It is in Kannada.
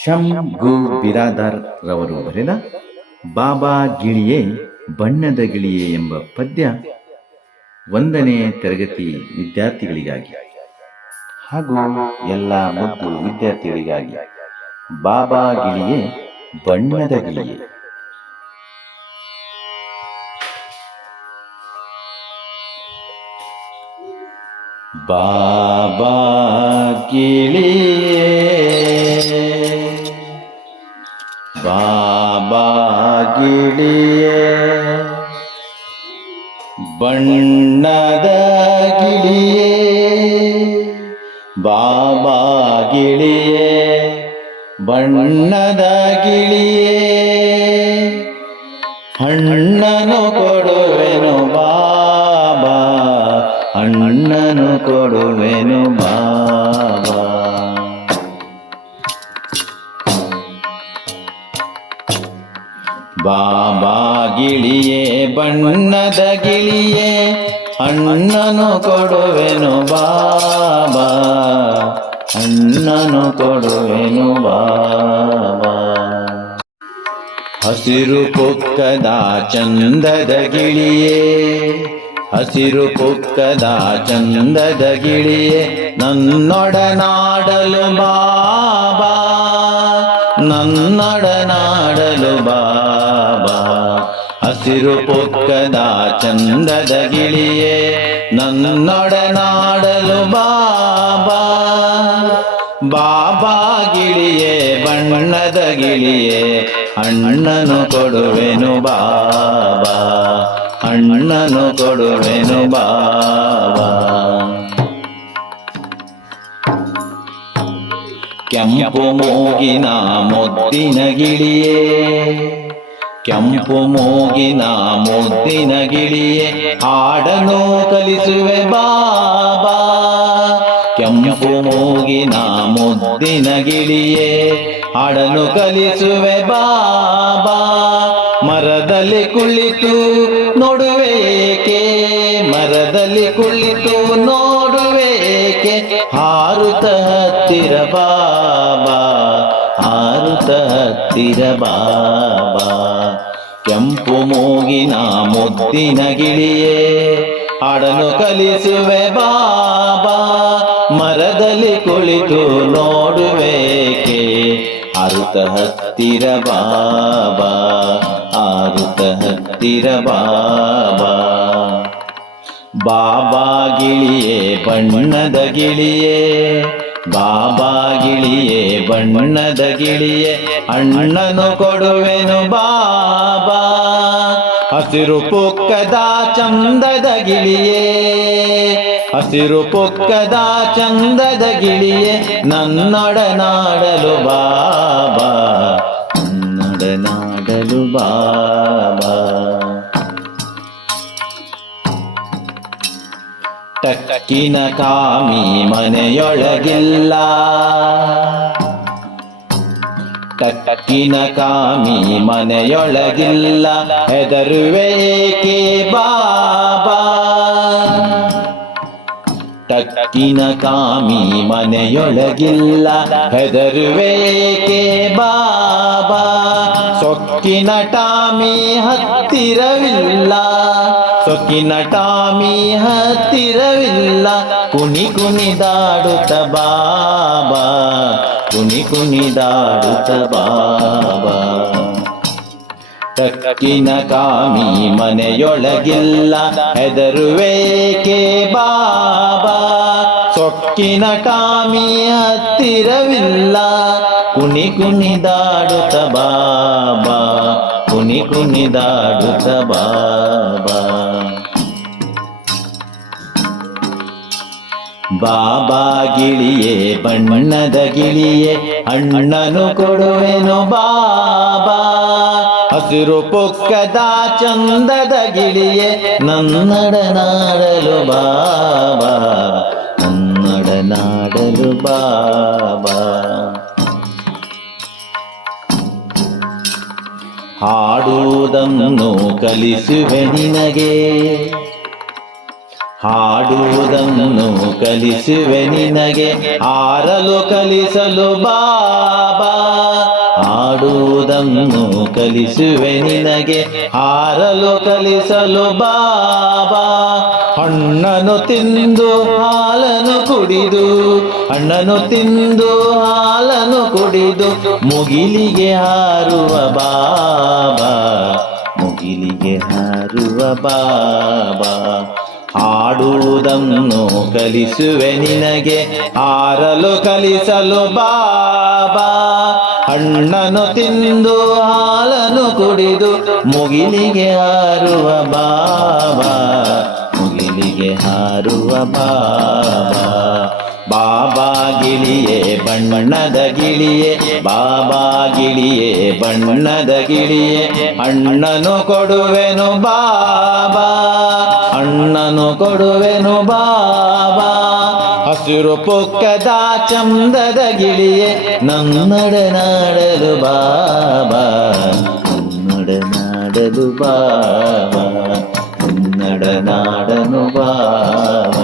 ಶಂ ಗು ಬಿರಾದಾರ್ ರವರು ಬರೆದ ಬಾಬಾ ಗಿಳಿಯೇ, ಬಣ್ಣದ ಗಿಳಿಯೇ ಎಂಬ ಪದ್ಯ ಒಂದನೇ ತರಗತಿ ವಿದ್ಯಾರ್ಥಿಗಳಿಗಾಗಿ. ಹಾಗೂ ಎಲ್ಲ ಮುದ್ದು ವಿದ್ಯಾರ್ಥಿಗಳಿಗಾಗಿ ಬಾಬಾ ಗಿಳಿಯೇ, ಬಣ್ಣದ ಗಿಳಿಯೇ ಬಾಬಾ ಗಿಳಿಯೇ ಗಿಳಿಯೇ. ಬಣ್ಣದ ಗಿಳಿಯೇ. ಬಾಬಾ ಗಿಳಿಯೇ. ಬಣ್ಣದ ಗಿಳಿಯೇ. ಹಣ್ಣನು ಕೊಡುವೆನು ಬಾಬಾ. ಹಣ್ಣನು ಕೊಡುವೆನು ಬಾಬಾ ಗಿಳಿಯೇ, ಬಣ್ಣದ ಗಿಳಿಯೇ, ಅಣ್ಣನು ಕೊಡುವೆನು ಬಾಬಾ, ಅಣ್ಣನು ಕೊಡುವೆನು ಬಾಬಾ. ಹಸಿರು ಪೊಕ್ಕದ ಚಂದದ ಗಿಳಿಯೇ, ಹಸಿರು ಪುಕ್ಕದ ಚಂದದ ಗಿಳಿಯೇ, ನನ್ನೊಡನಾಡಲು ಬಾಬಾ ನನ್ನೊಡನಾಡಲು ಬಾಬಾ. ಹಸಿರು ಪೊಕ್ಕದ ಚಂದದ ಗಿಳಿಯೇ ನನ್ನೊಡನಾಡಲು ಬಾಬಾ. ಬಾಬಾ ಗಿಳಿಯೇ, ಬಣ್ಣದ ಗಿಳಿಯೇ, ಅಣ್ಣನು ಕೊಡುವೆನು ಬಾಬಾ. ಅಣ್ಣನು ಕೊಡುವೆನು ಬಾಬಾ. ಕೆಂಪು ಮೂಗಿನ ಮುದ್ದಿನ ಗಿಳಿಯೇ ಕೆಂಪು ಮೂಗಿನ ಮುದ್ದಿನ ಗಿಳಿಯೇ ಹಾಡನು ಕಲಿಸುವೆ ಬಾಬಾ. ಕೆಂಪು ಮೂಗಿನ ಮುದ್ದಿನ ಗಿಳಿಯೇ ಹಾಡನು ಕಲಿಸುವೆ ಬಾಬಾ. ಮರದಲ್ಲಿ ಕುಳಿತು ನೋಡುವೇಕೆ, ಮರದಲ್ಲಿ ಕುಳಿತು ನೋಡುವೇಕೆ, ಹಾರುತ ಹತ್ತಿರ ಬಾಬಾ, ಹಾರುತ ಹತ್ತಿರ ಬಾಬಾ. ಕೆಂಪು ಮೂಗಿನ ಮುದ್ದಿನ ಗಿಳಿಯೇ ಹಾಡನು ಕಲಿಸುವೆ ಬಾಬಾ, ಮರದಲ್ಲಿ ಕುಳಿತು ನೋಡುವೇಕೆ? ಅರುತ ಹತ್ತಿರ ಬಾಬಾ ಆರುತ ಹತ್ತಿರ ಬಾಬಾ. ಬಾಬಾ ಗಿಳಿಯೇ, ಬಣ್ಣದ ಗಿಳಿಯೇ, ಬಾಬಾ ಗಿಳಿಯೇ, ಬಣ್ಣದ ಗಿಳಿಯೇ, ಅಣ್ಣನು ಕೊಡುವೆನು ಬಾಬಾ ಹಸಿರು ಪೊಕ್ಕದ ಚಂದದ ಗಿಳಿಯೇ, ಹಸಿರು ಪೊಕ್ಕದ ಚಂದದ ಗಿಳಿಯೇ ನನ್ನೊಡನಾಡಲು ಬಾಬಾ ನನ್ನೊಡನಾಡಲು ಬಾಬಾ. ಟಕ್ಕಿನ ಕಾಮಿ ಮನೆಯೊಳಗಿಲ್ಲ. ಟಕ್ಕಿನ ಕಾಮಿ ಮನೆಯೊಳಗಿಲ್ಲ ಹೆದರುವೇಕೆ ಬಾಬಾ? ಟಕ್ಕಿನ ಕಾಮಿ ಮನೆಯೊಳಗಿಲ್ಲ ಹೆದರುವೇಕೆ ಬಾಬಾ? ಸೊಕ್ಕಿನ ಟಾಮಿ ಹತ್ತಿರವಿಲ್ಲ, ಸೊಕ್ಕಿನ ಟಾಮಿ ಹತ್ತಿರವಿಲ್ಲ, ಕುಣಿ ಕುಣಿದಾಡುತ್ತ ಬಾಬಾ. ಕುಣಿ ಕುಣಿದಾಡುತ್ತ ಬಾಬಾ. ತಕ್ಕಿನ ಕಾಮಿ ಮನೆಯೊಳಗಿಲ್ಲ ಹೆದರುವೇಕೆ ಬಾಬಾ. ಸೊಕ್ಕಿನ ಕಾಮಿ ಹತ್ತಿರವಿಲ್ಲ, ಕುಣಿ ಕುಣಿದಾಡುತ್ತ ಬಾಬಾ. ಕುಣಿ ಕುಣಿದಾಡುತ್ತ ಬಾಬಾ. ಬಾಬಾ ಗಿಳಿಯೇ ಬಣ್ಣದ ಗಿಳಿಯೇ, ಅಣ್ಣನು ಕೊಡುವೆನು ಬಾಬಾ. ಹಸಿರು ಪೊಕ್ಕದ ಚಂದದ ಗಿಳಿಯೇ, ನನ್ನಡನಾಡಲು ಬಾಬಾ. ನನ್ನಡನಾಡಲು ಬಾಬಾ. ಹಾಡುವುದನ್ನು ಕಲಿಸುವೆ ನಿನಗೆ. ಹಾಡುವುದನ್ನು ಕಲಿಸುವೆ ನಿನಗೆ ಆರಲು ಕಲಿಸಲು ಬಾಬಾ ಹಾಡುವುದನ್ನು ಕಲಿಸುವೆ ನಿನಗೆ, ಹಾರಲು ಕಲಿಸಲು ಬಾಬಾ ಹಣ್ಣನು ತಿಂದು ಹಾಲನು ಕುಡಿದು ಹಣ್ಣನು ತಿಂದು ಹಾಲನು ಕುಡಿದು, ಮುಗಿಲಿಗೆ ಹಾರುವ ಬಾಬಾ ಮುಗಿಲಿಗೆ ಹಾರುವ ಬಾಬಾ ಹಾಡುವುದನ್ನು ಕಲಿಸುವೆ ನಿನಗೆ. ಹಾರಲು ಕಲಿಸಲು ಬಾಬಾ. ಹಣ್ಣನ್ನು ತಿಂದು ಹಾಲನು ಕುಡಿದು ಮುಗಿಲಿಗೆ ಹಾರುವ ಬಾಬಾ. ಮುಗಿಲಿಗೆ ಹಾರುವ ಬಾಬಾ. ಗಿಳಿಯೇ ಬಣ್ಣದ ಗಿಳಿಯೇ, ಬಾಬಾ ಗಿಳಿಯೇ ಬಣ್ಣದ ಗಿಳಿಯೇ. ಅಣ್ಣನು ಕೊಡುವೆನು ಬಾಬಾ, ಅಣ್ಣನು ಕೊಡುವೆನು ಬಾಬಾ. ಹಸಿರು ಪೊಕ್ಕದ ಚಂದದ ಗಿಳಿಯೇ ನನ್ನಡನಾಡಲು ಬಾಬಾ ನನ್ನಡನಾಡಲು ಬಾಬಾ ನನ್ನಡನಾಡನು ಬಾಬಾ.